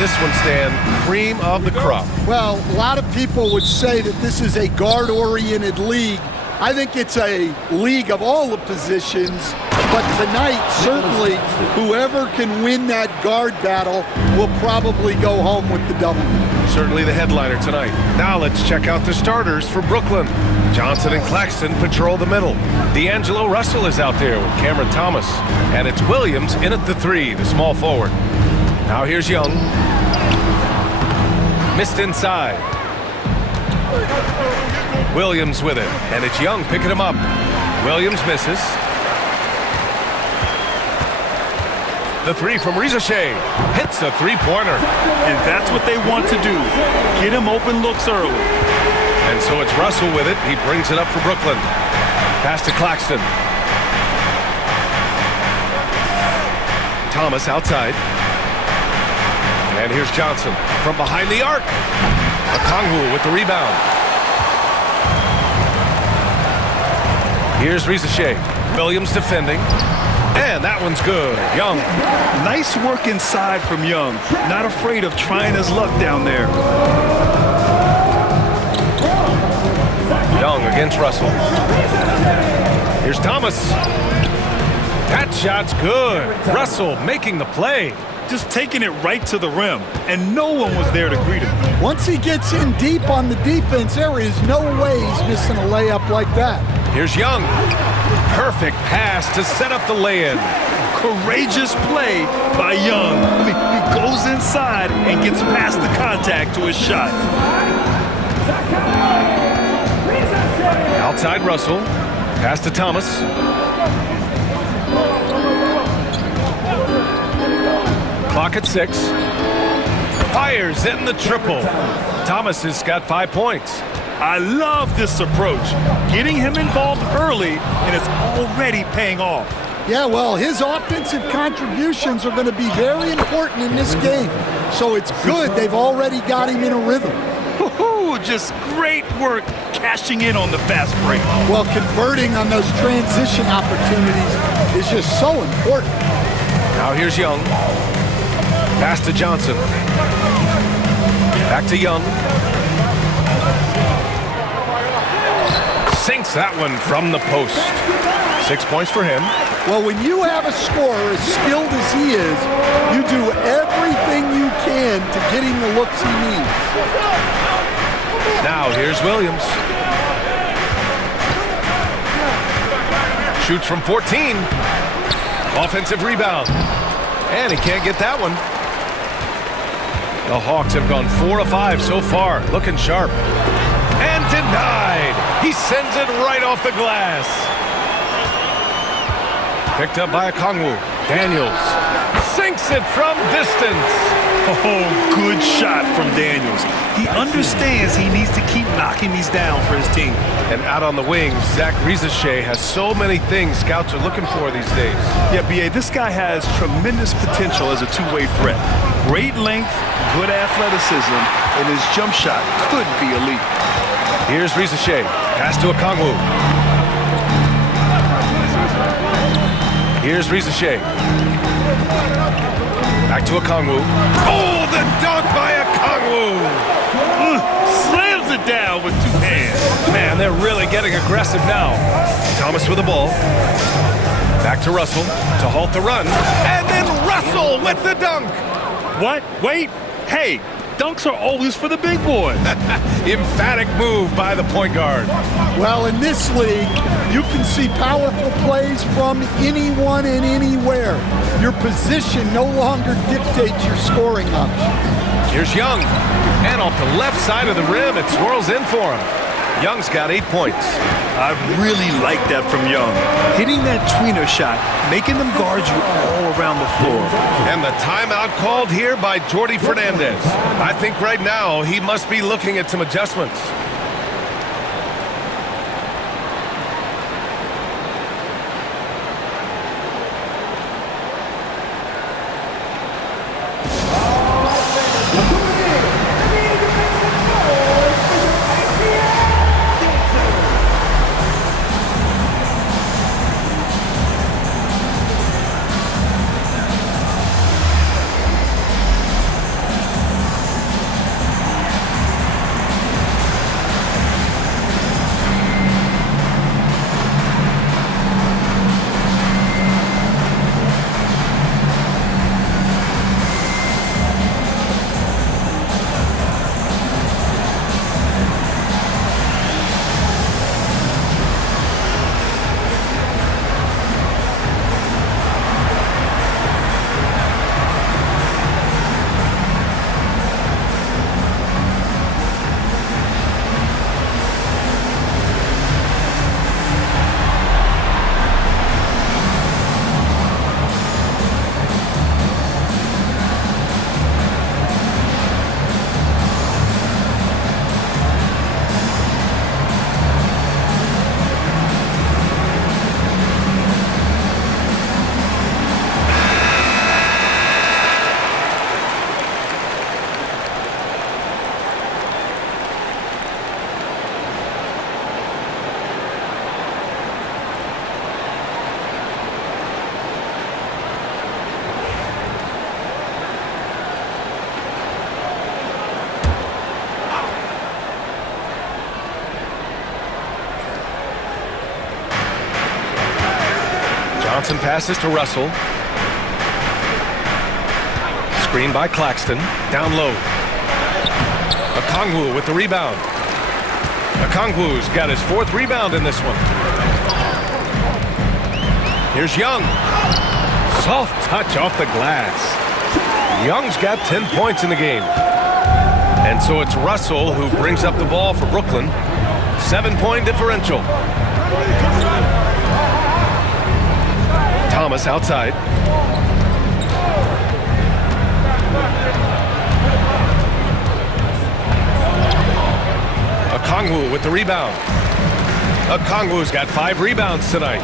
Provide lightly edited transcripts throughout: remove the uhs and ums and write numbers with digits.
this one, Stan, cream of the crop. Well, a lot of people would say that this is a guard-oriented league. I think it's a league of all the positions, but tonight, certainly, whoever can win that guard battle will probably go home with the W. Certainly the headliner tonight. Now let's check out the starters for Brooklyn. Johnson and Claxton patrol the middle. D'Angelo Russell is out there with Cameron Thomas. And it's Williams in at the 3, the small forward. Now here's Young. Missed inside. Williams with it, and it's Young picking him up. Williams misses. The 3 from Reza Shea hits the three-pointer. And that's what they want to do. Get him open looks early. And so it's Russell with it. He brings it up for Brooklyn. Pass to Claxton. Thomas outside. And here's Johnson from behind the arc. Okongwu with the rebound. Here's Reza Shea. Williams defending. And that one's good. Young. Nice work inside from Young. Not afraid of trying his luck down there. Young against Russell. Here's Thomas. That shot's good. Russell making the play. Just taking it right to the rim, and no one was there to greet him. Once he gets in deep on the defense, there is no way he's missing a layup like that. Here's Young. Perfect pass to set up the lay-in. Courageous play by Young. He goes inside and gets past the contact to his shot. Outside Russell. Pass to Thomas. Clock at 6. Fires in the triple. Thomas has got 5 points. I love this approach. Getting him involved early, and it's already paying off. Yeah, well, his offensive contributions are going to be very important in this game. So it's good they've already got him in a rhythm. Just great work cashing in on the fast break. Well, converting on those transition opportunities is just so important. Now here's Young. Pass to Johnson. Back to Young. Sinks that one from the post. 6 points for him. Well, when you have a scorer as skilled as he is, you do everything you can to get him the looks he needs. Now here's Williams. Shoots from 14. Offensive rebound. And he can't get that one. The Hawks have gone 4 of 5 so far. Looking sharp. And denied. He sends it right off the glass. Picked up by Okongwu. Daniels sinks it from distance. Oh, good shot from Daniels. He understands he needs to keep knocking these down for his team. And out on the wings, Zach Reza-Shea has so many things scouts are looking for these days. Yeah, B.A., this guy has tremendous potential as a two-way threat. Great length, good athleticism, and his jump shot could be elite. Here's Reza-Shea. Pass to Okongwu. Here's Reza-Shea. Back to Okongwu. Oh, the dunk by Okongwu! Slams it down with 2 hands. Man, they're really getting aggressive now. Thomas with the ball. Back to Russell to halt the run. And then Russell with the dunk! What? Wait. Hey, dunks are always for the big boys. Emphatic move by the point guard. Well, in this league, you can see powerful plays from anyone and anywhere. Your position no longer dictates your scoring options. Here's Young. And off the left side of the rim, it swirls in for him. Young's got 8 points. I really like that from Young. Hitting that tweener shot, making them guard you all around the floor. And the timeout called here by Jordi Fernandez. I think right now he must be looking at some adjustments. Johnson passes to Russell. Screen by Claxton. Down low. Okongwu with the rebound. Okongwu's got his 4th rebound in this one. Here's Young. Soft touch off the glass. Young's got 10 points in the game. And so it's Russell who brings up the ball for Brooklyn. 7-point differential. Thomas outside. Okongwu with the rebound. Okongwu's got 5 rebounds tonight.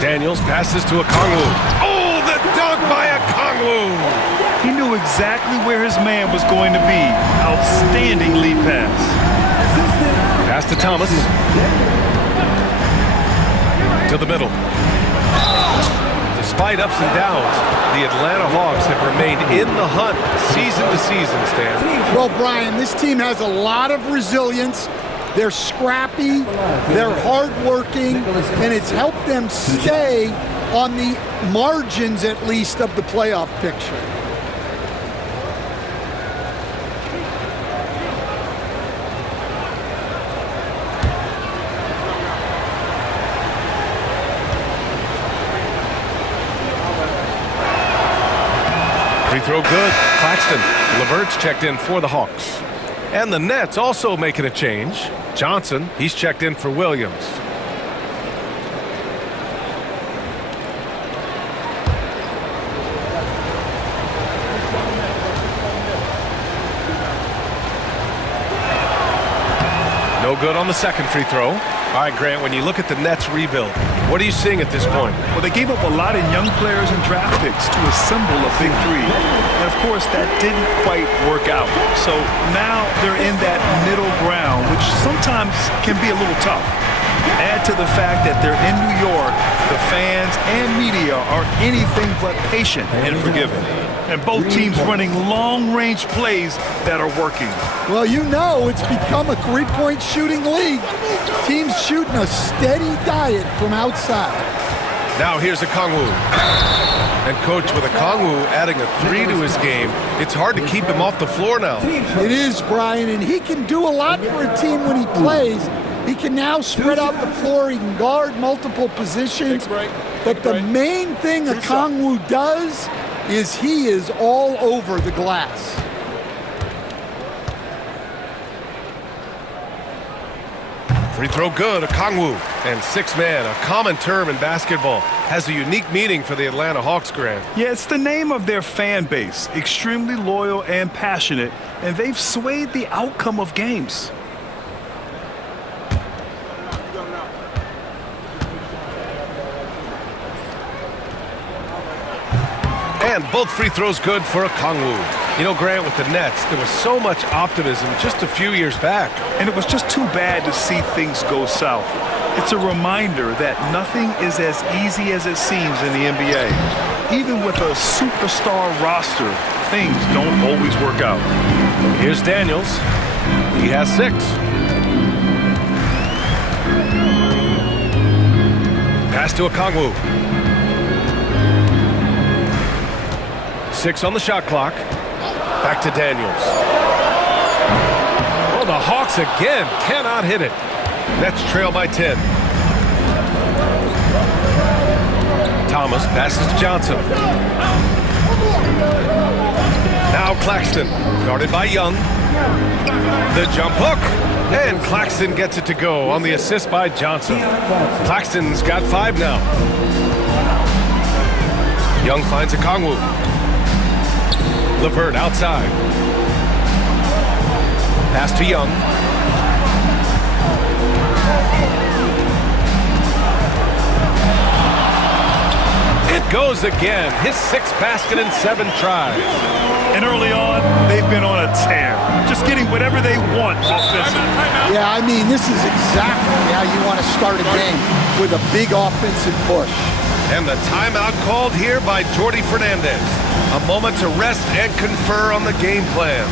Daniels passes to Okongwu. Oh, the dunk by Okongwu! He knew exactly where his man was going to be. Outstanding lead pass. Pass to Thomas. To the middle. Despite ups and downs, the Atlanta Hawks have remained in the hunt season to season, Stan. Well, Brian, this team has a lot of resilience. They're scrappy, they're hardworking, and it's helped them stay on the margins, at least, of the playoff picture. Free throw good. Claxton. LeVert's checked in for the Hawks. And the Nets also making a change. Johnson, he's checked in for Williams. No good on the second free throw. All right, Grant, when you look at the Nets rebuild, what are you seeing at this point? Well, they gave up a lot of young players and draft picks to assemble a big three. And, of course, that didn't quite work out. So now they're in that middle ground, which sometimes can be a little tough. Add to the fact that they're in New York, the fans and media are anything but patient and forgiving. And both teams running long-range plays that are working. Well, you know it's become a three-point shooting league. Teams shooting a steady diet from outside. Now here's Okongwu. And coach, with Okongwu adding a 3 to his game, it's hard to keep him off the floor now. It is, Brian, and he can do a lot for a team when he plays. He can now spread out the floor. He can guard multiple positions. But the main thing Okongwu does is he is all over the glass. Free throw good, Okongwu. And 6-man, a common term in basketball, has a unique meaning for the Atlanta Hawks, Grant. Yeah, it's the name of their fan base. Extremely loyal and passionate, and they've swayed the outcome of games. And both free throws good for Okongwu. You know, Grant, with the Nets, there was so much optimism just a few years back. And it was just too bad to see things go south. It's a reminder that nothing is as easy as it seems in the NBA. Even with a superstar roster, things don't always work out. Here's Daniels. He has 6. Pass to Okongwu. 6 on the shot clock. Back to Daniels. Oh, the Hawks again cannot hit it. Nets trail by 10. Thomas passes to Johnson. Now Claxton, guarded by Young. The jump hook, and Claxton gets it to go on the assist by Johnson. Claxton's got 5 now. Young finds Okongwu. LeVert outside. Pass to Young. It goes again. His 6th basket in 7 tries. And early on, they've been on a tear. Just getting whatever they want offensively. Yeah, I mean, this is exactly how you want to start a game, with a big offensive push. And the timeout called here by Jordi Fernandez. A moment to rest and confer on the game plan.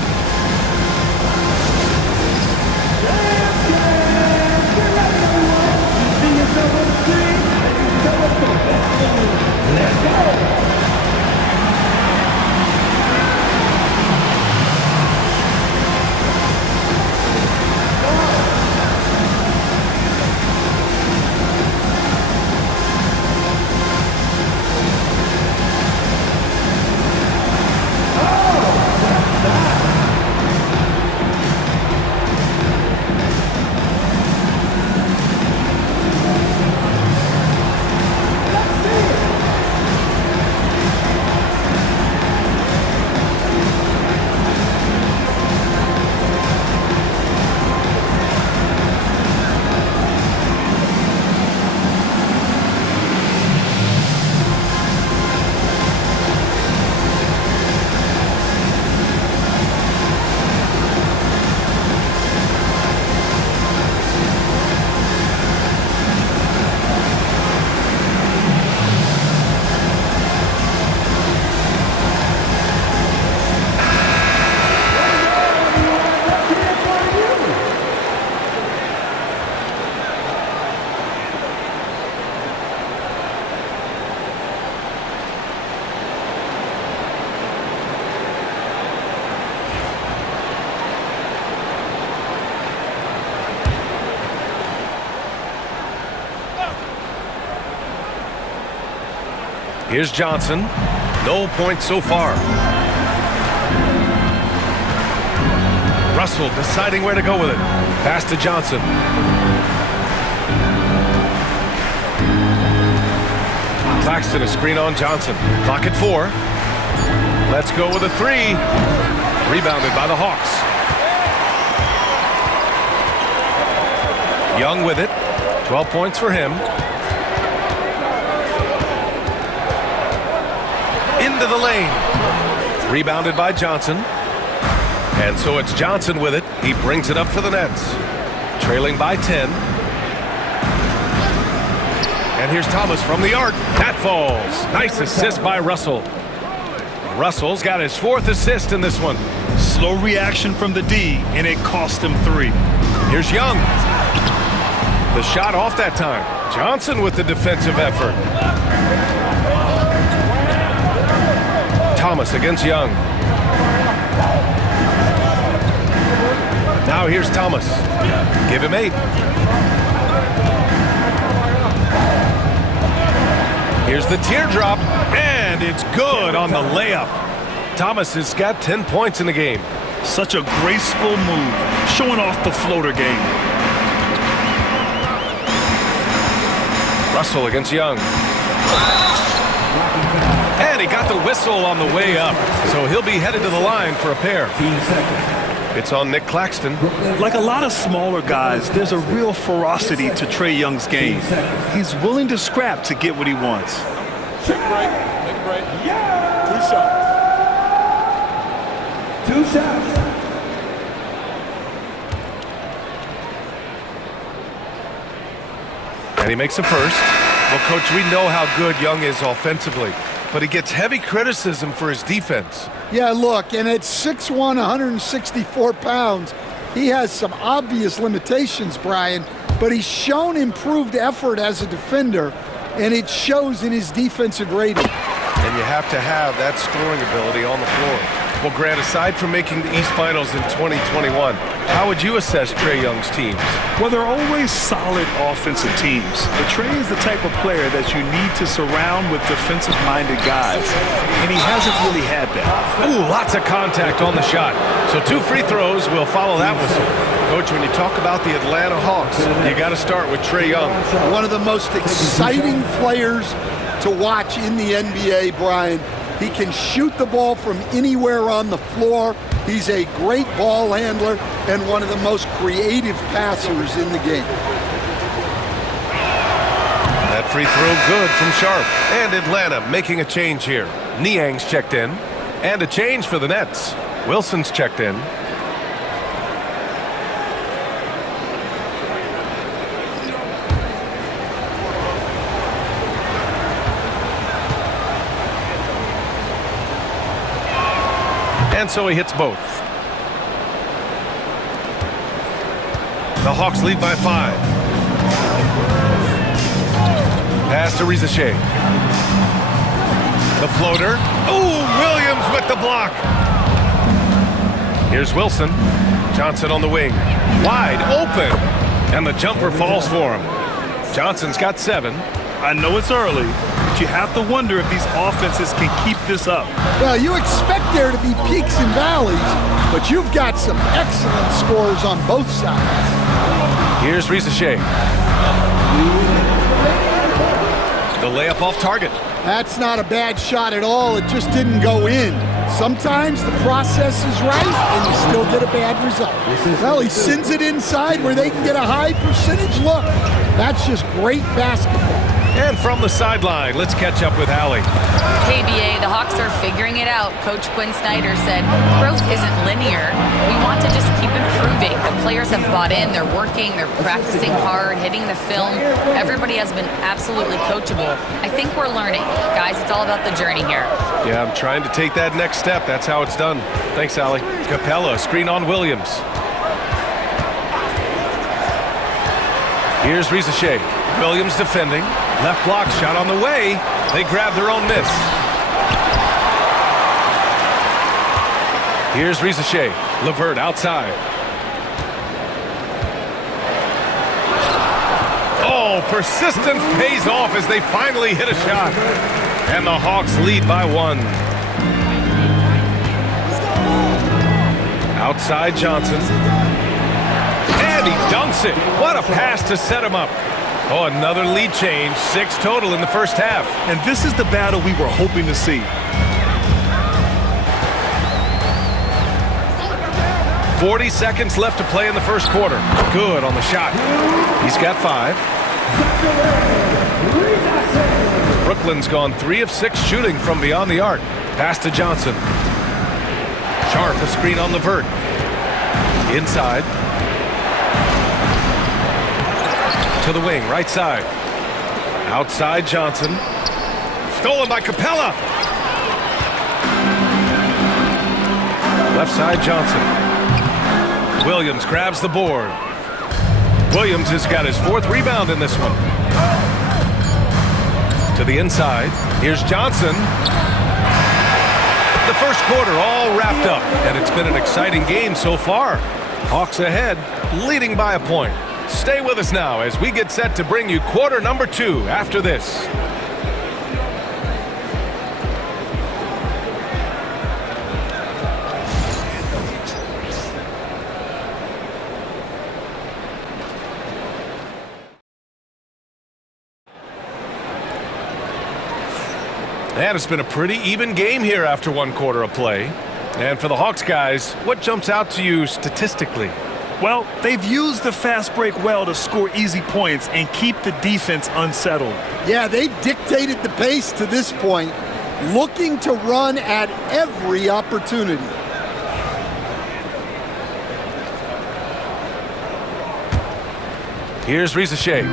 Here's Johnson. No points so far. Russell deciding where to go with it. Pass to Johnson. Claxton a screen on Johnson. Clock at 4. Let's go with a 3. Rebounded by the Hawks. Young with it. 12 points for him. Into the lane. Rebounded by Johnson. And so it's Johnson with it. He brings it up for the Nets. Trailing by 10. And here's Thomas from the arc. That falls. Nice assist by Russell. Russell's got his 4th assist in this one. Slow reaction from the D, and it cost him 3. Here's Young. The shot off that time. Johnson with the defensive effort. Thomas against Young. Now here's Thomas. Give him 8. Here's the teardrop, and it's good on the layup. Thomas has got 10 points in the game. Such a graceful move, showing off the floater game. Russell against Young. And he got the whistle on the way up, so he'll be headed to the line for a pair. It's on Nick Claxton. Like a lot of smaller guys, there's a real ferocity to Trae Young's game. He's willing to scrap to get what he wants. Take a break. Take a break. Yeah. 2 shots. 2 shots. And he makes a first. Well, Coach, we know how good Young is offensively, but he gets heavy criticism for his defense. Yeah, look, and at 6'1", 164 pounds, he has some obvious limitations, Brian, but he's shown improved effort as a defender, and it shows in his defensive rating. And you have to have that scoring ability on the floor. Well, Grant, aside from making the East Finals in 2021, how would you assess Trae Young's teams? Well, they're always solid offensive teams, but Trae is the type of player that you need to surround with defensive-minded guys, and he hasn't really had that. Ooh, lots of contact on the shot. So 2 free throws will follow that whistle. Coach, when you talk about the Atlanta Hawks, you got to start with Trae Young. One of the most exciting players to watch in the NBA, Brian. He can shoot the ball from anywhere on the floor. He's a great ball handler and one of the most creative passers in the game. That free throw good from Sharp. And Atlanta making a change here. Niang's checked in. And a change for the Nets. Wilson's checked in. And so he hits both. The Hawks lead by 5. Pass to Riza Shea. The floater. Ooh, Williams with the block. Here's Wilson. Johnson on the wing. Wide open. And the jumper falls for him. Johnson's got 7. I know it's early, but you have to wonder if these offenses can keep this up. Well, you expect there to be peaks and valleys, but you've got some excellent scores on both sides. Here's Risacher. The layup off target. That's not a bad shot at all. It just didn't go in. Sometimes the process is right and you still get a bad result. Well, he sends it inside where they can get a high percentage look. That's just great basketball. And from the sideline, let's catch up with Allie. Hey, BA, the Hawks are figuring it out. Coach Quinn Snyder said growth isn't linear. We want to just keep improving. The players have bought in. They're working. They're practicing hard, hitting the film. Everybody has been absolutely coachable. I think we're learning. Guys, it's all about the journey here. Yeah, I'm trying to take that next step. That's how it's done. Thanks, Allie. Capella, screen on Williams. Here's Risacher. Williams defending. Left block shot on the way. They grab their own miss. Here's Risacher. LeVert outside. Oh, persistence pays off as they finally hit a shot. And the Hawks lead by 1. Outside Johnson. And he dunks it. What a pass to set him up. Oh, another lead change. 6 total in the first half. And this is the battle we were hoping to see. 40 seconds left to play in the first quarter. Good on the shot. He's got 5. Brooklyn's gone 3 of 6 shooting from beyond the arc. Pass to Johnson. Sharp, a screen on LeVert. Inside. To the wing, right side. Outside Johnson. Stolen by Capella. Left side Johnson. Williams grabs the board. Williams has got his 4th rebound in this one. To the inside. Here's Johnson. The first quarter all wrapped up, and it's been an exciting game so far. Hawks ahead, leading by a point. Stay with us now as we get set to bring you quarter number 2 after this. And it's been a pretty even game here after 1 quarter of play. And for the Hawks guys, what jumps out to you statistically? Well, they've used the fast break well to score easy points and keep the defense unsettled. Yeah, they've dictated the pace to this point, looking to run at every opportunity. Here's Risacher.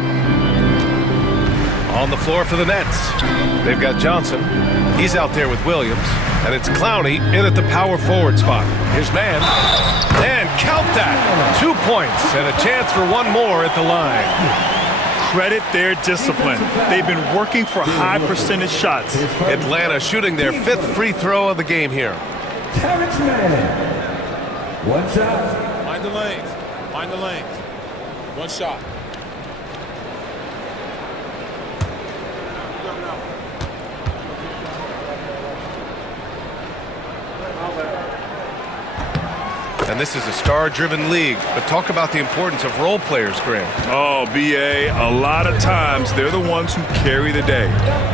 On the floor for the Nets. They've got Johnson. He's out there with Williams. And it's Clowney in at the power forward spot. Here's Mann. And count that. 2 points and a chance for 1 more at the line. Credit their discipline. They've been working for high percentage shots. Atlanta shooting their 5th free throw of the game here. Terrence Mann. 1 shot. Mind the lanes. Mind the lanes. 1 shot. And this is a star-driven league, but talk about the importance of role players, Graham. Oh, BA, a lot of times they're the ones who carry the day.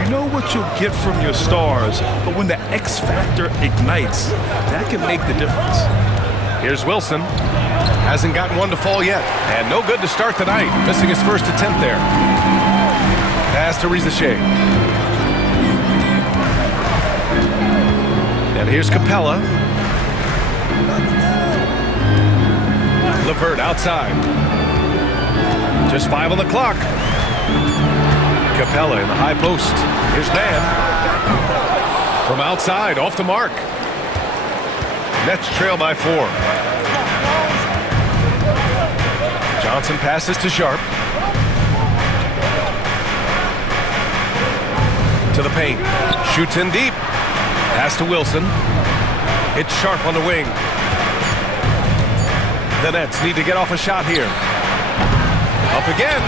You know what you'll get from your stars, but when the X factor ignites, that can make the difference. Here's Wilson. Hasn't gotten one to fall yet, and no good to start the night, missing his first attempt there. Pass to Risacher. And here's Capella. LeVert outside. Just 5 on the clock. Capella in the high post. Here's Mann. From outside, off the mark. Nets trail by 4. Johnson passes to Sharp. To the paint. Shoots in deep. Pass to Wilson. It's Sharp on the wing. The Nets need to get off a shot here. Up again.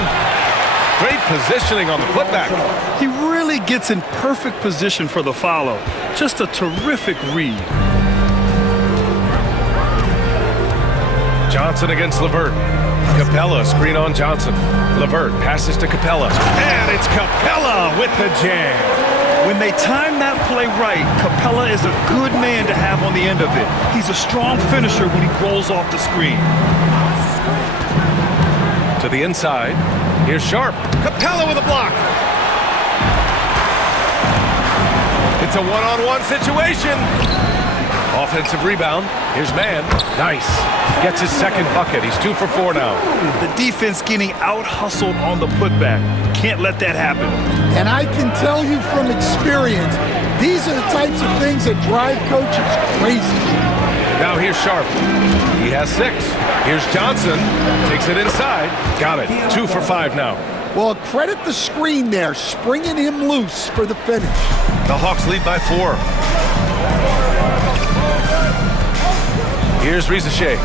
Great positioning on the putback. He really gets in perfect position for the follow. Just a terrific read. Johnson against LeVert. Capella screen on Johnson. LeVert passes to Capella. And it's Capella with the jam. When they time that play right, Capella is a good man to have on the end of it. He's a strong finisher when he rolls off the screen. To the inside. Here's Sharp. Capella with a block. It's a one-on-one situation. Offensive rebound. Here's Mann. Nice. Gets his second bucket. He's 2 for 4 now. The defense getting out-hustled on the putback. Can't let that happen. And I can tell you from experience, these are the types of things that drive coaches crazy. Now here's Sharp. He has 6. Here's Johnson. Takes it inside. Got it. 2 for 5 now. Well, credit the screen there, springing him loose for the finish. The Hawks lead by 4. Here's Rizachet.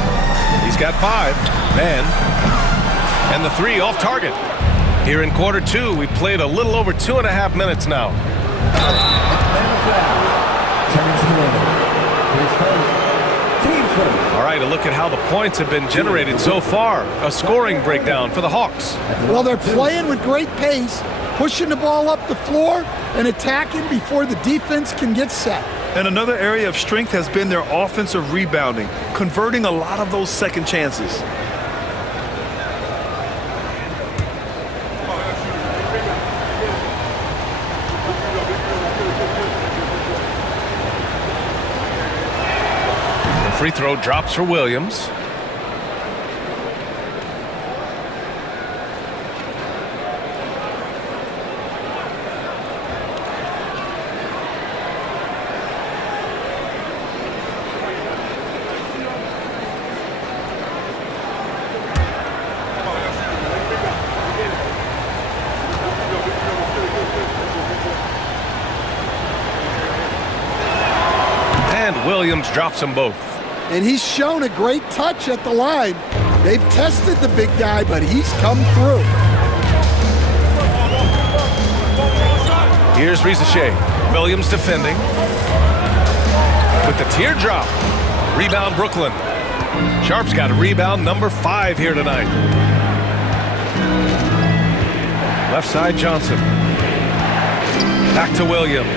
He's got 5. Man. And the 3 off target. Here in quarter 2, we played a little over 2.5 minutes now. All right, a look at how the points have been generated so far. A scoring breakdown for the Hawks. Well, they're playing with great pace, pushing the ball up the floor and attacking before the defense can get set. And another area of strength has been their offensive rebounding, converting a lot of those second chances. The free throw drops for Williams. Williams drops them both. And he's shown a great touch at the line. They've tested the big guy, but he's come through. Here's Rizachet. Williams defending. With the teardrop. Rebound Brooklyn. Sharp's got a rebound number 5 here tonight. Left side Johnson. Back to Williams.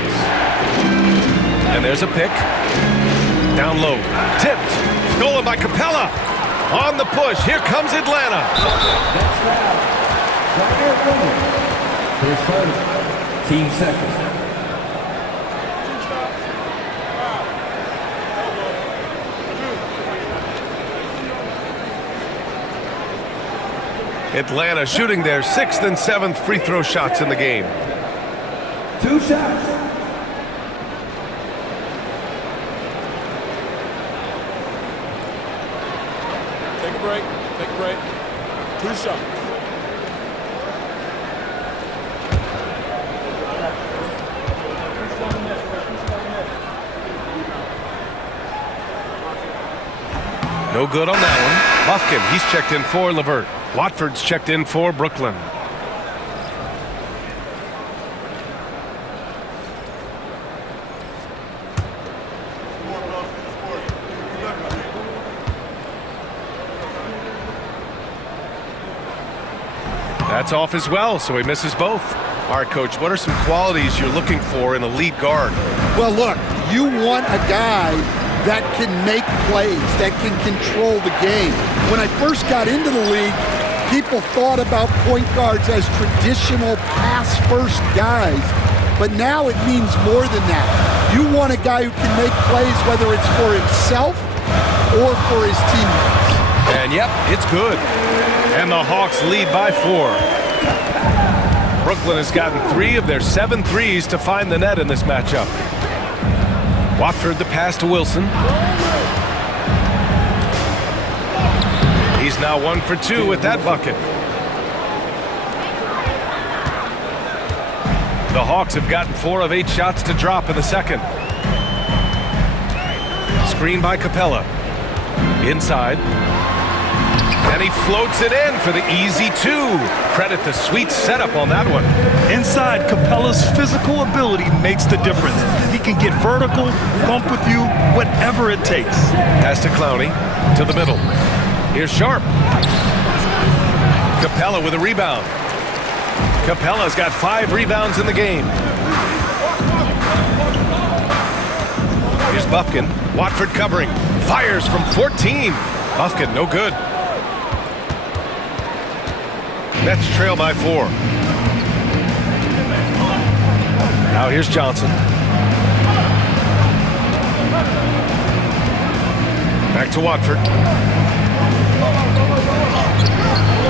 And there's a pick. Down low. Tipped. Stolen by Capella. On the push. Here comes Atlanta. Next foul. His first. Team second. Atlanta shooting their 6th and 7th free throw shots in the game. 2 shots. Take a break. Take a break. 2 shots. No good on that one. Lufkin, he's checked in for LeVert. Watford's checked in for Brooklyn. That's off as well, so he misses both. All right, Coach, what are some qualities you're looking for in a lead guard? Well, look, you want a guy that can make plays, that can control the game. When I first got into the league, people thought about point guards as traditional pass-first guys, but now it means more than that. You want a guy who can make plays, whether it's for himself or for his teammates. And yep, it's good. And the Hawks lead by 4. Brooklyn has gotten 3 of their 7 threes to find the net in this matchup. Watford the pass to Wilson. He's now 1 for 2 with that bucket. The Hawks have gotten 4 of 8 shots to drop in the second. Screen by Capella. Inside. And he floats it in for the easy 2. Credit the sweet setup on that one. Inside, Capella's physical ability makes the difference. He can get vertical, bump with you, whatever it takes. Pass to Clowney, to the middle. Here's Sharp. Capella with a rebound. Capella's got 5 rebounds in the game. Here's Bufkin. Watford covering. Fires from 14. Bufkin, no good. Nets trail by 4. Now here's Johnson. Back to Watford.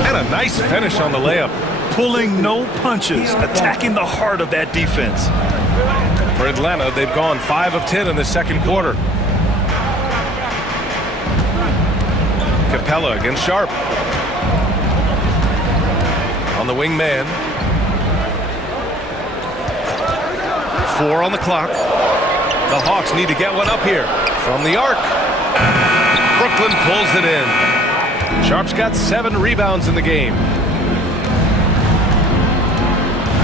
And a nice finish on the layup. Pulling no punches, attacking the heart of that defense. For Atlanta, they've gone 5 of 10 in the second quarter. Capella against Sharp. On the wing man. 4 on the clock. The Hawks need to get one up here. From the arc. Brooklyn pulls it in. Sharp's got 7 rebounds in the game.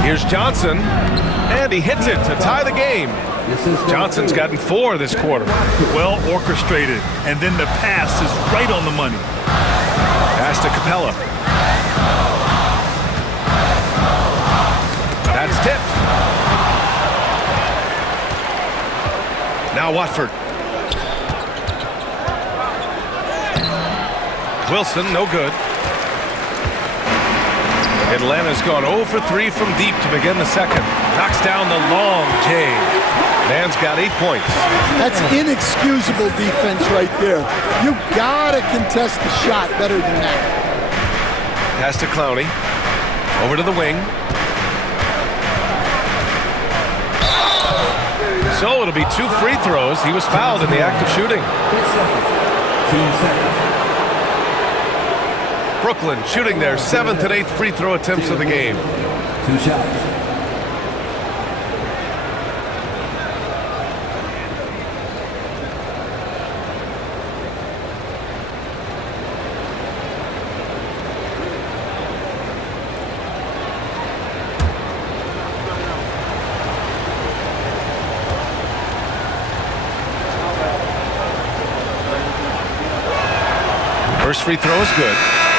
Here's Johnson. And he hits it to tie the game. Johnson's gotten 4 this quarter. Well orchestrated. And then the pass is right on the money. Pass to Capella. That's tipped. Now Watford. Wilson, no good. Atlanta's gone 0 for 3 from deep to begin the second. Knocks down the long J. Man's got 8 points. That's inexcusable defense right there. You gotta contest the shot better than that. Pass to Clowney. Over to the wing. So it'll be 2 free throws. He was fouled in the act of shooting. 10 seconds. Brooklyn shooting their 7th and 8th free throw attempts of the game. 2 shots. First free throw is good.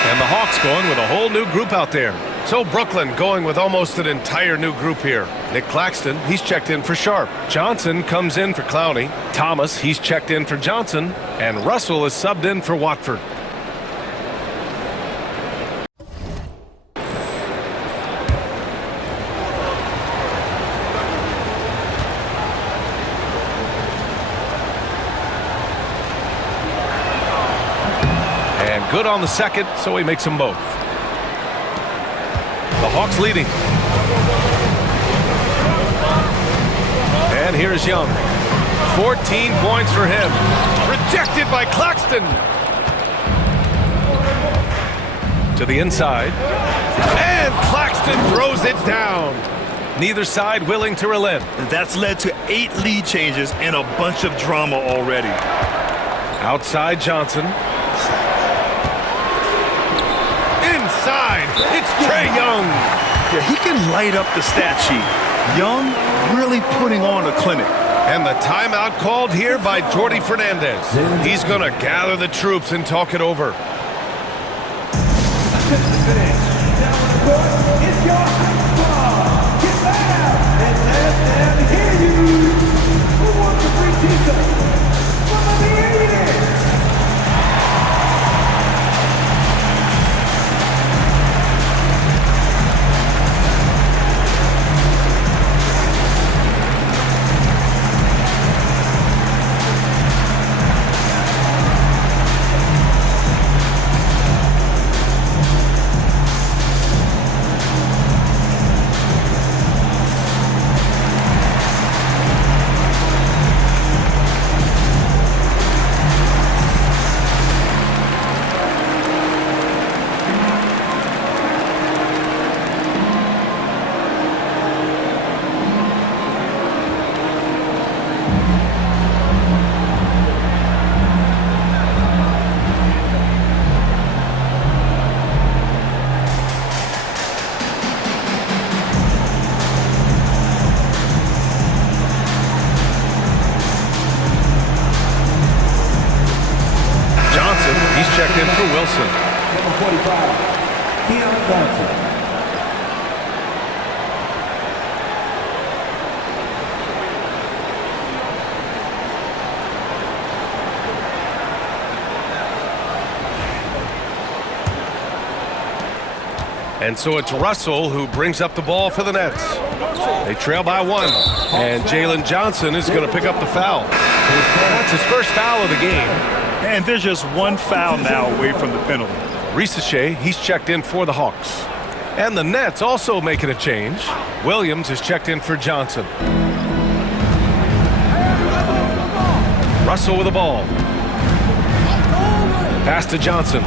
And the Hawks going with a whole new group out there. So Brooklyn going with almost an entire new group here. Nick Claxton, he's checked in for Sharp. Johnson comes in for Clowney. Thomas, he's checked in for Johnson. And Russell is subbed in for Watford. Good on the second, so he makes them both. The Hawks leading. And here's Young. 14 points for him. Rejected by Claxton. To the inside. And Claxton throws it down. Neither side willing to relent. That's led to 8 lead changes and a bunch of drama already. Outside Johnson. It's Trae Young. Yeah, he can light up the stat sheet. Young really putting on a clinic. And the timeout called here by Jordi Fernandez. He's going to gather the troops and talk it over. It's your squad. Get loud and let them hear you. Who wants a free t-shirt? Well, let me hear you then. Wilson. Number 45, Keon Johnson. And so it's Russell who brings up the ball for the Nets. They trail by 1. And Jalen Johnson is going to pick up the foul. That's his first foul of the game. And there's just one foul now away from the penalty. Risacher, he's checked in for the Hawks. And the Nets also making a change. Williams is checked in for Johnson. Russell with the ball. Pass to Johnson.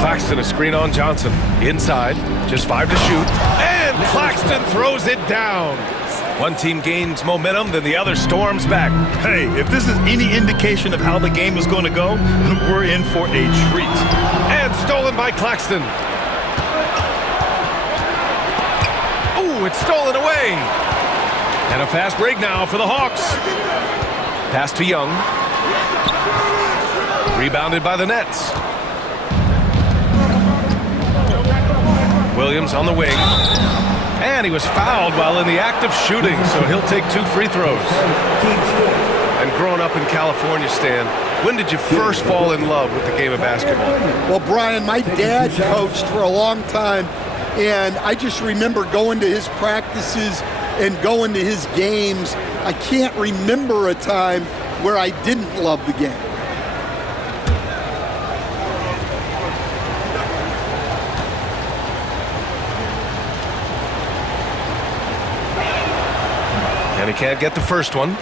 Claxton, a screen on Johnson. Inside, just 5 to shoot. And Claxton throws it down. One team gains momentum, then the other storms back. Hey, if this is any indication of how the game is going to go, we're in for a treat. And stolen by Claxton. Ooh, it's stolen away. And a fast break now for the Hawks. Pass to Young. Rebounded by the Nets. Williams on the wing. And he was fouled while in the act of shooting, so he'll take 2 free throws. And growing up in California, Stan, when did you first fall in love with the game of basketball? Well, Brian, my dad coached for a long time, and I just remember going to his practices and going to his games. I can't remember a time where I didn't love the game. And he can't get the first one.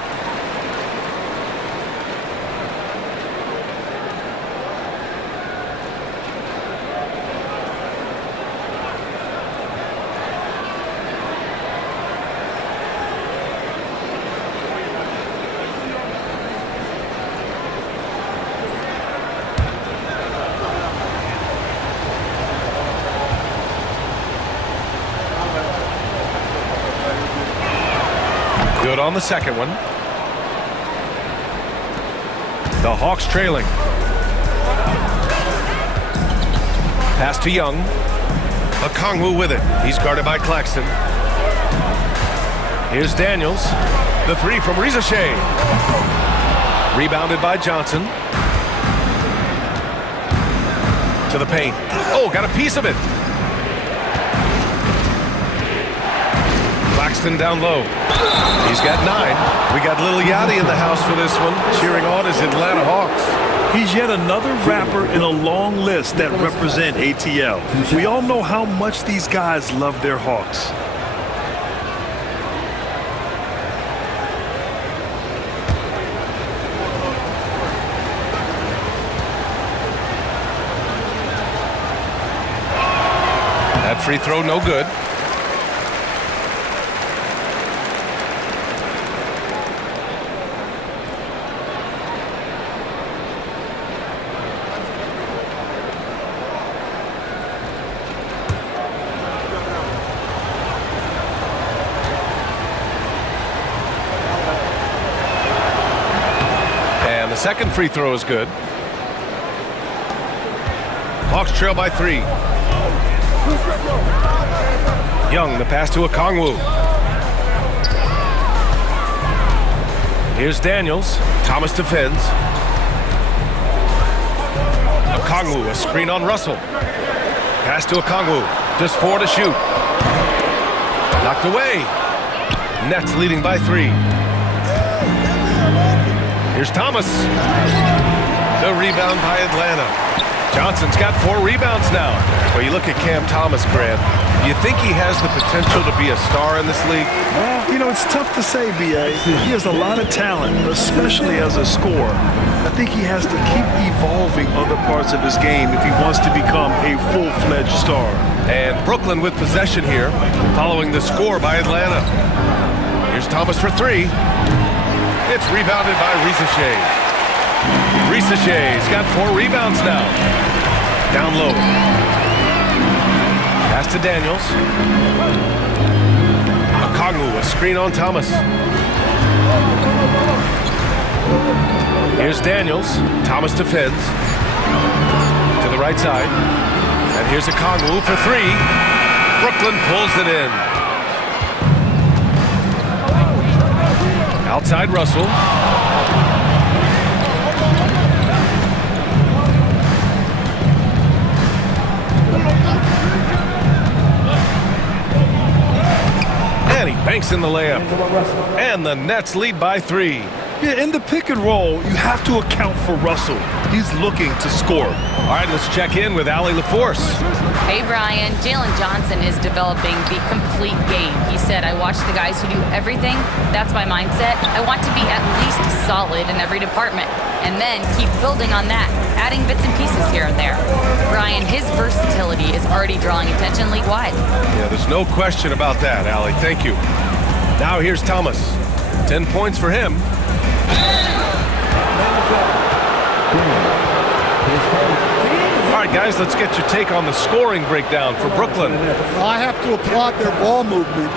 Good on the second one. The Hawks trailing. Pass to Young. Okongwu with it. He's guarded by Claxton. Here's Daniels. The 3 from Risacher. Rebounded by Johnson. To the paint. Oh, got a piece of it. Claxton down low. He's got 9. We got Lil Yachty in the house for this one, cheering on his Atlanta Hawks. He's yet another rapper in a long list that represent ATL. We all know how much these guys love their Hawks. That free throw no good. Second free throw is good. Hawks trail by 3. Young, the pass to Okongwu. Here's Daniels. Thomas defends. Okongwu, a screen on Russell. Pass to Okongwu. Just 4 to shoot. Knocked away. Nets leading by 3. Here's Thomas. The rebound by Atlanta. Johnson's got 4 rebounds now. Well, you look at Cam Thomas, Grant. You think he has the potential to be a star in this league? Well, you know, it's tough to say, B.A. He has a lot of talent, especially as a scorer. I think he has to keep evolving other parts of his game if he wants to become a full-fledged star. And Brooklyn with possession here, following the score by Atlanta. Here's Thomas for 3. It's rebounded by Risacher. Risacher's got 4 rebounds now. Down low. Pass to Daniels. Okongwu, a screen on Thomas. Here's Daniels. Thomas defends. To the right side. And here's Okongwu for three. Brooklyn pulls it in. Outside Russell. And he banks in the layup. And the Nets lead by 3. Yeah, in the pick and roll, you have to account for Russell. He's looking to score. All right, let's check in with Allie LaForce. Hey, Brian. Jalen Johnson is developing the complete game. He said, I watch the guys who do everything. That's my mindset. I want to be at least solid in every department and then keep building on that, adding bits and pieces here and there. Brian, his versatility is already drawing attention league-wide. Yeah, there's no question about that, Allie. Thank you. Now here's Thomas. 10 points for him. All right, guys, let's get your take on the scoring breakdown for Brooklyn. Well, I have to applaud their ball movement.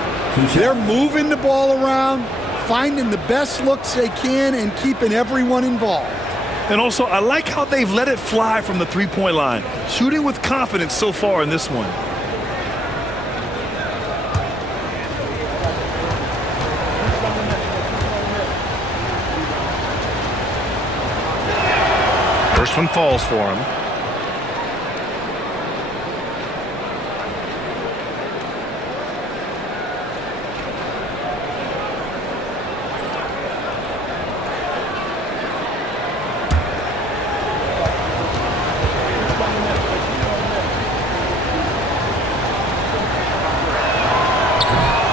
They're moving the ball around, finding the best looks they can, and keeping everyone involved. And also, I like how they've let it fly from the three-point line, shooting with confidence so far in this one. First one falls for him.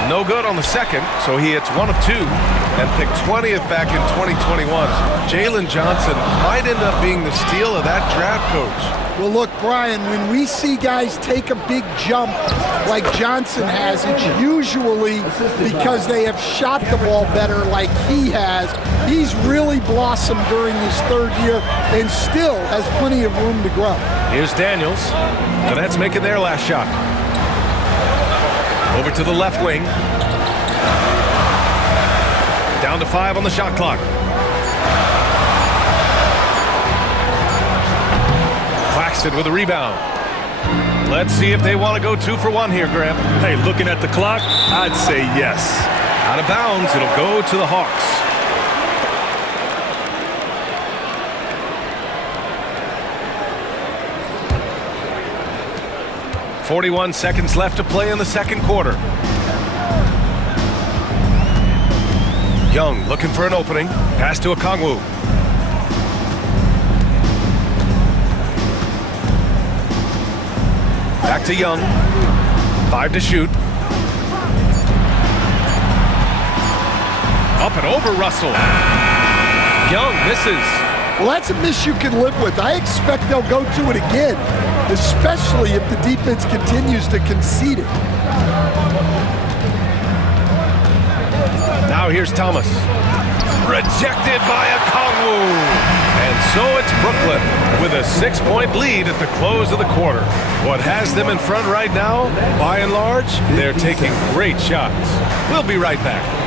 No good on the second, so he hits 1 of 2 and picked 20th back in 2021. Jalen Johnson might end up being the steal of that draft, Coach. Well, look, Brian, when we see guys take a big jump like Johnson has, it's usually because they have shot the ball better like he has. He's really blossomed during his third year and still has plenty of room to grow. Here's Daniels. The Nets making their last shot. Over to the left wing. Down to 5 on the shot clock. Claxton with a rebound. Let's see if they want to go 2 for 1 here, Graham. Hey, looking at the clock, I'd say yes. Out of bounds, it'll go to the Hawks. .41 seconds left to play in the second quarter. Young looking for an opening. Pass to Okongwu. Back to Young. 5 to shoot. Up and over Russell. Young misses. Well, that's a miss you can live with. I expect they'll go to it again, especially if the defense continues to concede it. Now here's Thomas. Rejected by Okongwu. And so it's Brooklyn with a 6-point lead at the close of the quarter. What has them in front right now, by and large, they're taking great shots. We'll be right back.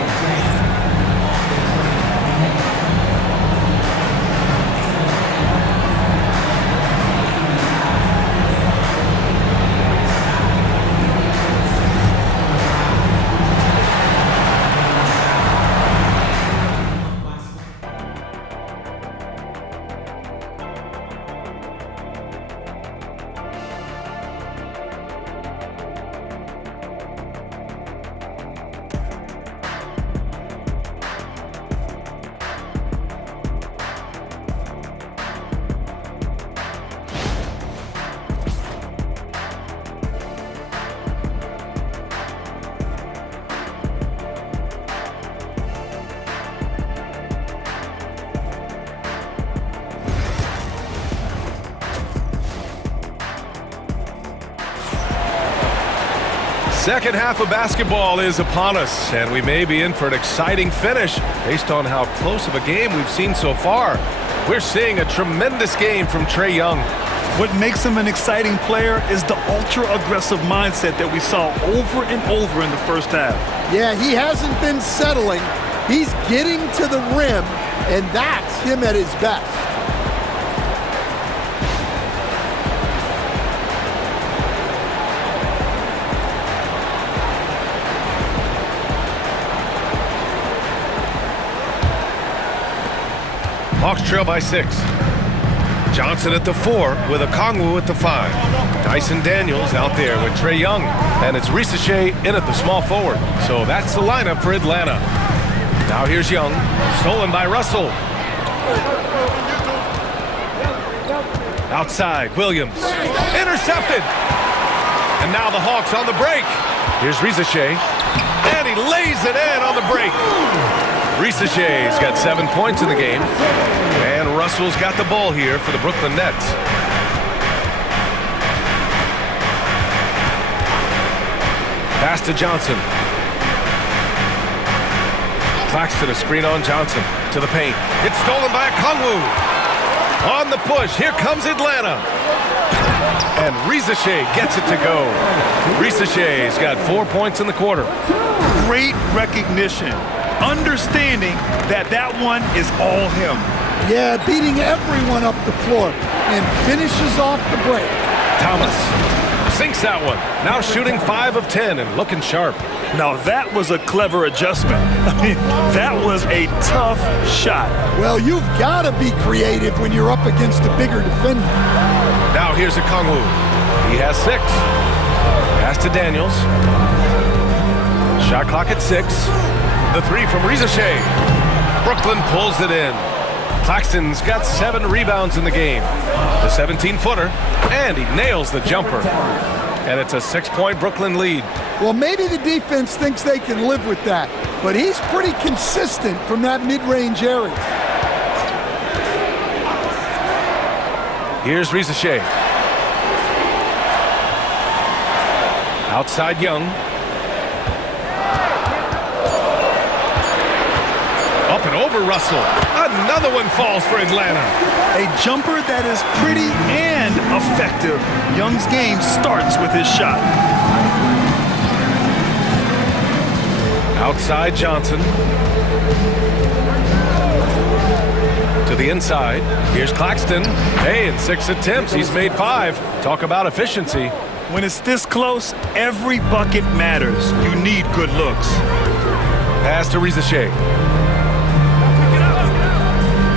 Second half of basketball is upon us, and we may be in for an exciting finish based on how close of a game we've seen so far. We're seeing a tremendous game from Trae Young. What makes him an exciting player is the ultra-aggressive mindset that we saw over and over in the first half. Yeah, he hasn't been settling. He's getting to the rim and that's him at his best. Hawks trail by 6. Johnson at the 4 with Okongwu at the 5. Dyson Daniels out there with Trae Young. And it's Risacher in at the small forward. So that's the lineup for Atlanta. Now here's Young. Stolen by Russell. Outside, Williams. Intercepted. And now the Hawks on the break. Here's Risacher. And he lays it in on the break. Risacher's got 7 points in the game. And Russell's got the ball here for the Brooklyn Nets. Pass to Johnson. Claxton a screen on Johnson. To the paint. It's stolen by Okongwu. On the push. Here comes Atlanta. And Risacher gets it to go. Risacher's got 4 points in the quarter. Great recognition. Understanding that that one is all him. Yeah, beating everyone up the floor and finishes off the break. Thomas sinks that one. Now shooting 5 of 10 and looking sharp. Now that was a clever adjustment. I mean, that was a tough shot. Well, you've got to be creative when you're up against a bigger defender. Now here's Okongwu. He has 6. Pass to Daniels. Shot clock at 6. The 3 from Risacher. Brooklyn pulls it in. Claxton's got 7 rebounds in the game. The 17-footer, and he nails the jumper. And it's a 6-point Brooklyn lead. Well, maybe the defense thinks they can live with that, but he's pretty consistent from that mid-range area. Here's Risacher. Outside Young. Up and over Russell. Another one falls for Atlanta. A jumper that is pretty and effective. Young's game starts with his shot. Outside Johnson. To the inside. Here's Claxton. Hey, in 6 attempts, he's made 5. Talk about efficiency. When it's this close, every bucket matters. You need good looks. Pass to Risacher.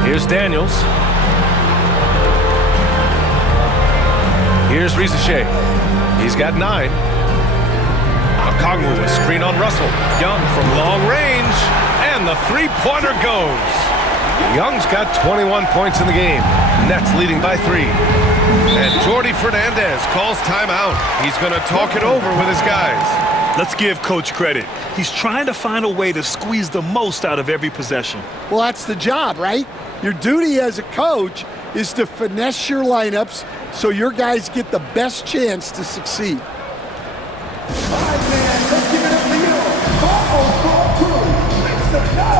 Here's Daniels. Here's Risacher. He's got 9. Okongwu, a screen on Russell. Young from long range. And the three-pointer goes. Young's got 21 points in the game. Nets leading by 3. And Jordi Fernandez calls timeout. He's going to talk it over with his guys. Let's give Coach credit. He's trying to find a way to squeeze the most out of every possession. Well, that's the job, right? Your duty as a coach is to finesse your lineups so your guys get the best chance to succeed. All right, man, let's give it up for you. Ball crew. Listen, no.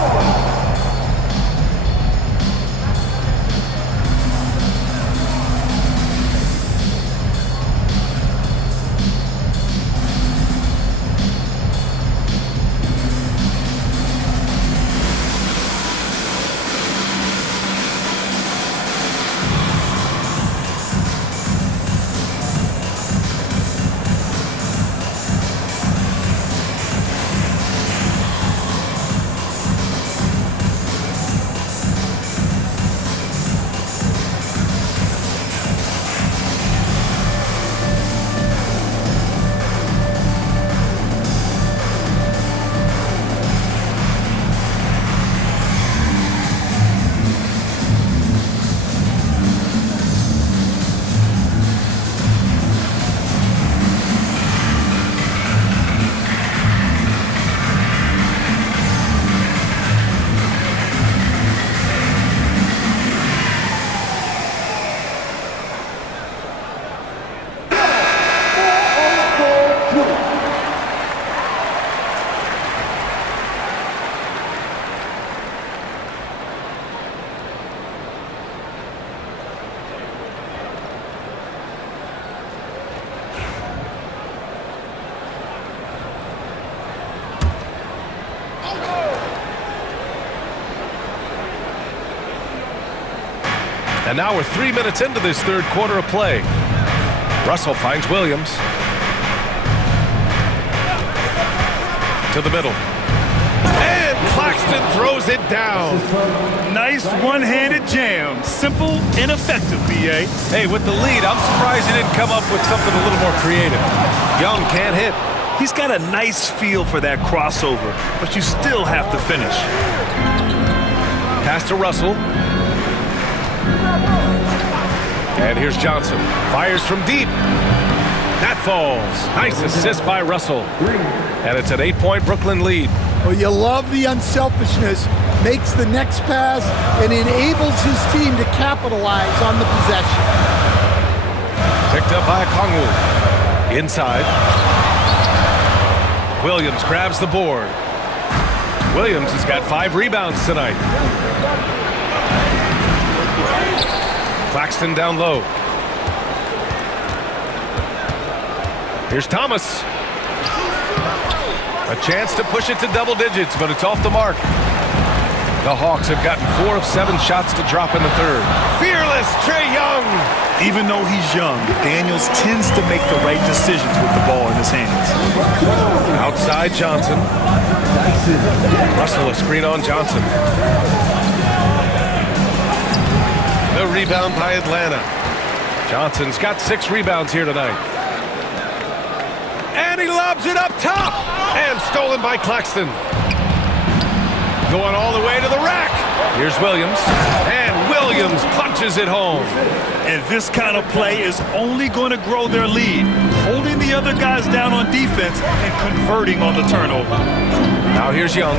And now we're 3 minutes into this third quarter of play. Russell finds Williams. To the middle. And Claxton throws it down. Nice one-handed jam. Simple and effective, B.A. Hey, with the lead, I'm surprised he didn't come up with something a little more creative. Young can't hit. He's got a nice feel for that crossover, but you still have to finish. Pass to Russell. And here's Johnson. Fires from deep. That falls. Nice assist by Russell. And it's an 8-point Brooklyn lead. Well, you love the unselfishness. Makes the next pass and enables his team to capitalize on the possession. Picked up by Okongwu. Inside. Williams grabs the board. Williams has got 5 rebounds tonight. Claxton down low. Here's Thomas. A chance to push it to double digits, but it's off the mark. The Hawks have gotten 4 of 7 shots to drop in the third. Fearless Trae Young. Even though he's young, Daniels tends to make the right decisions with the ball in his hands. Outside Johnson. Russell a screen on Johnson. The rebound by Atlanta. Johnson's got 6 rebounds here tonight. And he lobs it up top. And stolen by Claxton. Going all the way to the rack. Here's Williams. And Williams punches it home. And this kind of play is only going to grow their lead, holding the other guys down on defense and converting on the turnover. Now here's Young.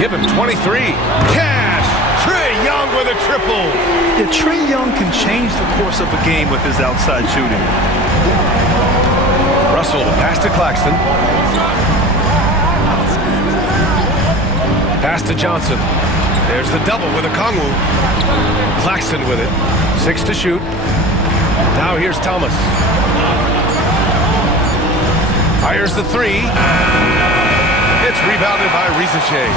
Give him 23. Cash. Trae Young with a triple. Yeah, Trae Young can change the course of a game with his outside shooting. Russell, the pass to Claxton. Pass to Johnson. There's the double with Okongwu. Claxton with it. 6 to shoot. Now here's Thomas. Fires the 3. It's rebounded by Risache.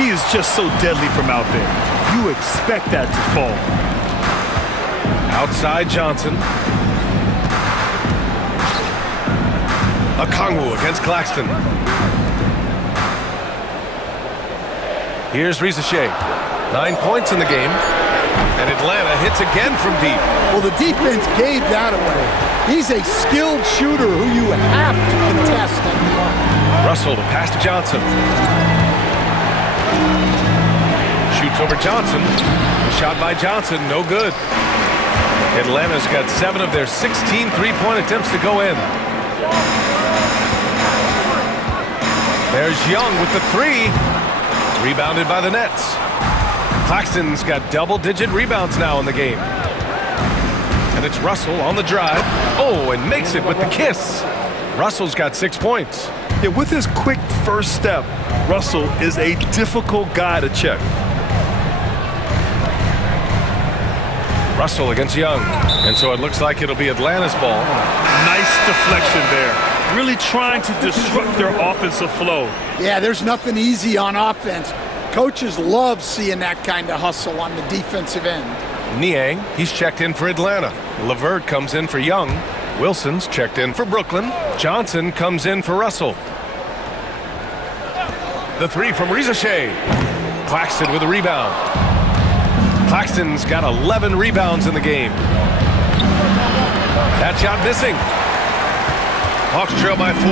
He is just so deadly from out there. You expect that to fall. Outside Johnson. Okongwu against Claxton. Here's Risache. 9 points in the game. And Atlanta hits again from deep. Well, the defense gave that away. He's a skilled shooter who you have to contest at the arc. Russell to pass to Johnson. Shoots over Johnson. The shot by Johnson, no good. Atlanta's got 7 of their 16 three-point attempts to go in. There's Young with the 3. Rebounded by the Nets. Claxton's got double-digit rebounds now in the game. And it's Russell on the drive. Oh, and makes it with the kiss. Russell's got 6 points. Yeah, with his quick first step, Russell is a difficult guy to check. Russell against Young. And so it looks like it'll be Atlanta's ball. Nice deflection there. Really trying to disrupt their offensive flow. Yeah, there's nothing easy on offense. Coaches love seeing that kind of hustle on the defensive end. Niang, he's checked in for Atlanta. LeVert comes in for Young. Wilson's checked in for Brooklyn. Johnson comes in for Russell. The 3 from Risache. Claxton with a rebound. Claxton's got 11 rebounds in the game. That shot missing. Hawks trail by 4.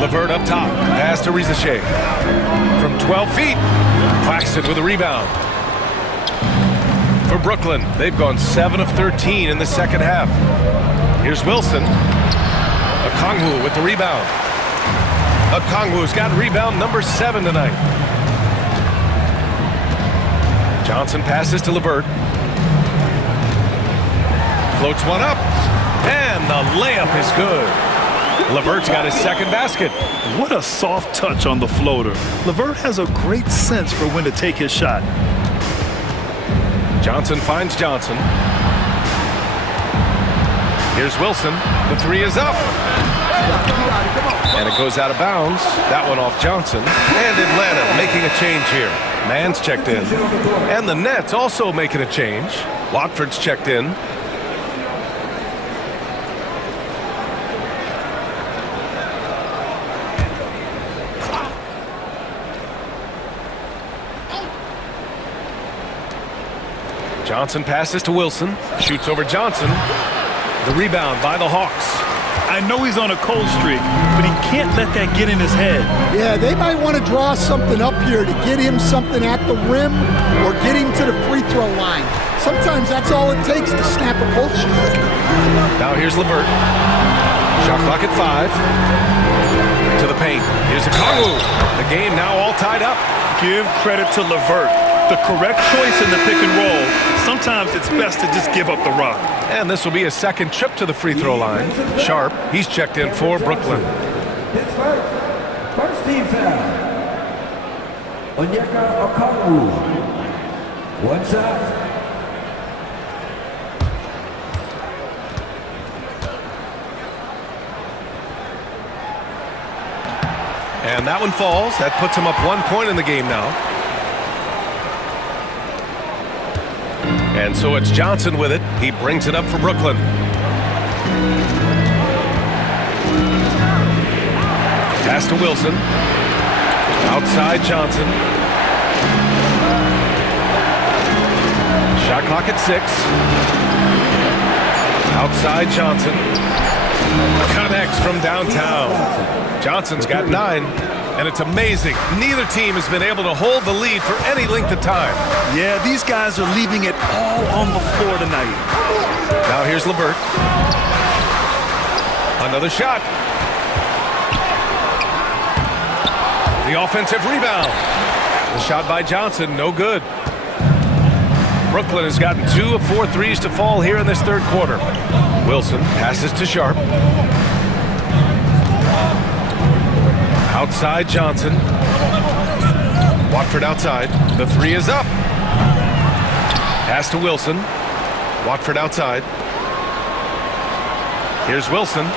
LeVert up top. Pass to Risache. From 12 feet. Claxton with a rebound. For Brooklyn, they've gone 7 of 13 in the second half. Here's Wilson. Okongwu with the rebound. Okongwu's got rebound number 7 tonight. Johnson passes to LeVert. Floats one up. And the layup is good. LeVert's got his second basket. What a soft touch on the floater. LeVert has a great sense for when to take his shot. Johnson finds Johnson. Here's Wilson. The 3 is up. And it goes out of bounds. That one off Johnson. And Atlanta making a change here. Mann's checked in. And the Nets also making a change. Watford's checked in. Johnson passes to Wilson. Shoots over Johnson. The rebound by the Hawks. I know he's on a cold streak, but he can't let that get in his head. Yeah, they might want to draw something up here to get him something at the rim or get him to the free throw line. Sometimes that's all it takes to snap a cold streak. Now here's LeVert. Shot clock at 5. To the paint. Here's Okongwu. The game now all tied up. Give credit to LeVert. The correct choice in the pick and roll. Sometimes it's best to just give up the rock. And this will be a second trip to the free throw line. Sharp, he's checked in for Brooklyn. His first team foul. Onyeka Okongwu. One shot. And that one falls. That puts him up 1 point in the game now. And so it's Johnson with it. He brings it up for Brooklyn. Pass to Wilson. Outside Johnson. Shot clock at 6. Outside Johnson. Connects from downtown. Johnson's got 9. And it's amazing. Neither team has been able to hold the lead for any length of time. Yeah, these guys are leaving it all on the floor tonight. Now here's LeVert. Another shot. The offensive rebound. The shot by Johnson, no good. Brooklyn has gotten 2 of 4 threes to fall here in this third quarter. Wilson passes to Sharp. Outside Johnson. Watford outside. The 3 is up. Pass to Wilson. Watford outside. Here's Wilson.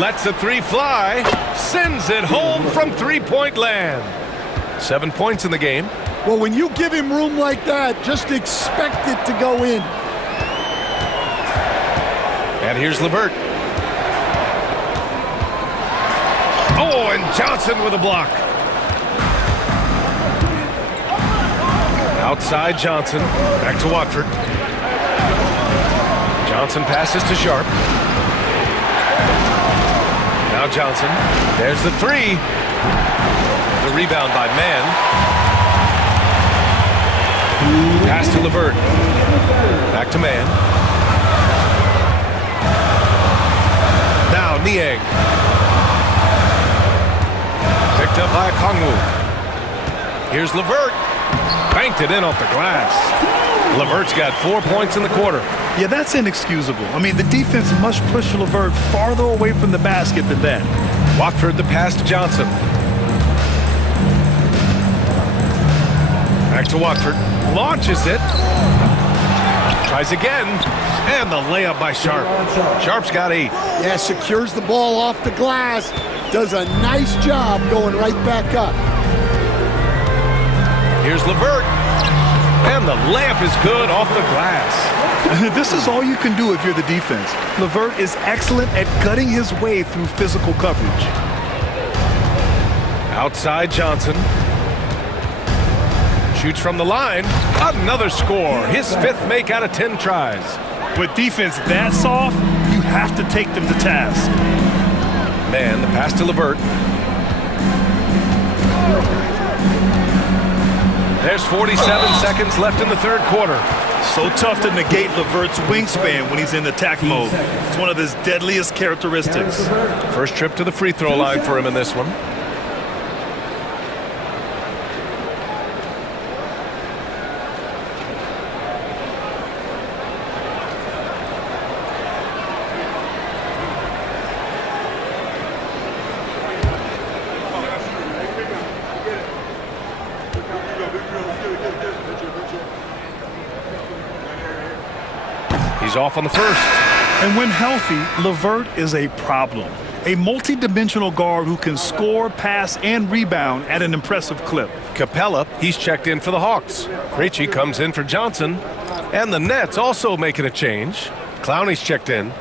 Lets the 3 fly. Sends it home from three-point land. 7 points in the game. Well, when you give him room like that, just expect it to go in. And here's LeVert. Oh, and Johnson with a block. Outside Johnson. Back to Watford. Johnson passes to Sharp. Now Johnson. There's the 3. The rebound by Mann. Pass to LeVert. Back to Mann. Now Niang. Picked up by Okongwu. Here's LeVert. Banked it in off the glass. LeVert's got 4 points in the quarter. Yeah, that's inexcusable. I mean, the defense must push LeVert farther away from the basket than that. Watford the pass to Johnson. Back to Watford. Launches it. Tries again. And the layup by Sharp. Sharp's got 8. Yeah, secures the ball off the glass. Does a nice job going right back up. Here's LeVert. And the layup is good off the glass. This is all you can do if you're the defense. LeVert is excellent at gutting his way through physical coverage. Outside Johnson. Shoots from the line. Another score. His 5th make out of 10 tries. With defense that soft, you have to take them to task. Mann, the pass to LeVert. There's 47 seconds left in the third quarter. So tough to negate LeVert's wingspan when he's in attack mode. It's one of his deadliest characteristics. First trip to the free throw line for him in this one. He's off on the first. And when healthy, LeVert is a problem. A multi-dimensional guard who can score, pass, and rebound at an impressive clip. Capella, he's checked in for the Hawks. Krejci comes in for Johnson. And the Nets also making a change. Clowney's checked in.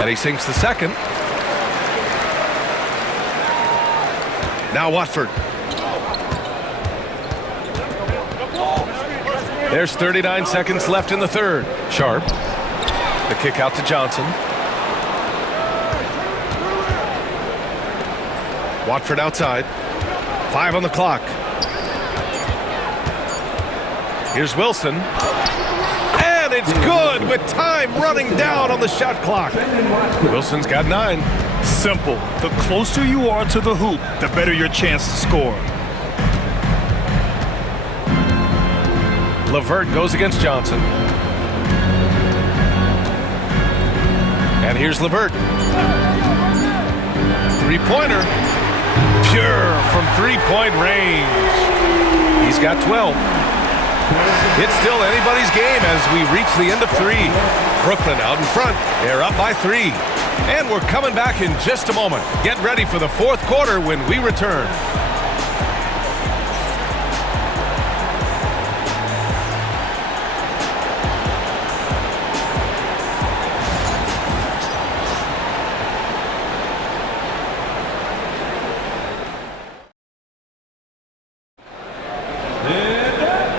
And he sinks the second. Now Watford. There's 39 seconds left in the third. Sharp. The kick out to Johnson. Watford outside. 5 on the clock. Here's Wilson. And it's good with time running down on the shot clock. Wilson's got 9. Simple. The closer you are to the hoop, the better your chance to score. LeVert goes against Johnson. And here's LeVert. Three-pointer. Pure from three-point range. He's got 12. It's still anybody's game as we reach the end of 3. Brooklyn out in front. They're up by 3. And we're coming back in just a moment. Get ready for the fourth quarter when we return.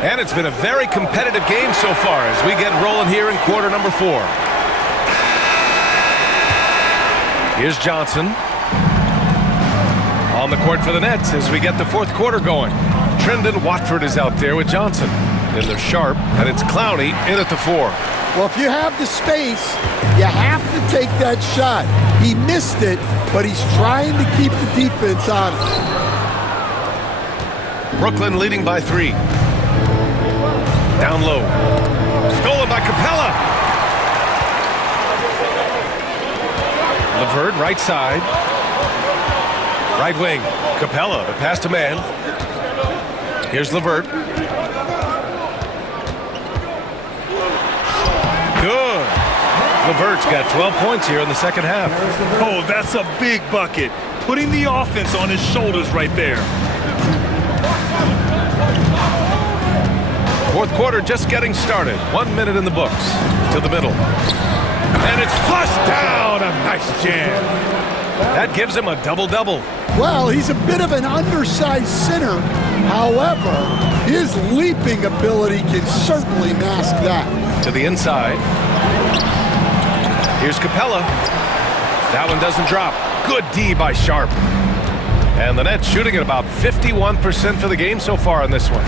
And it's been a very competitive game so far as we get rolling here in quarter number 4. Here's Johnson. On the court for the Nets as we get the fourth quarter going. Trendon Watford is out there with Johnson. Then there's Sharp, and it's Clowney in at the 4. Well, if you have the space, you have to take that shot. He missed it, but he's trying to keep the defense on it. Brooklyn leading by 3. Down low. Stolen by Capella. LeVert right side. Right wing. Capella, the pass to man. Here's LeVert. Good. LeVert's got 12 points here in the second half. Oh, that's a big bucket. Putting the offense on his shoulders right there. Fourth quarter just getting started. 1 minute in the books. To the middle. And it's flushed down. A nice jam. That gives him a double-double. Well, he's a bit of an undersized center. However, his leaping ability can certainly mask that. To the inside. Here's Capella. That one doesn't drop. Good D by Sharp. And the Nets shooting at about 51% for the game so far on this one.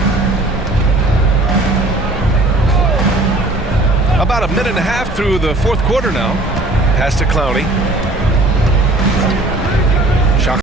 About a minute and a half through the fourth quarter now. Pass to Clowney.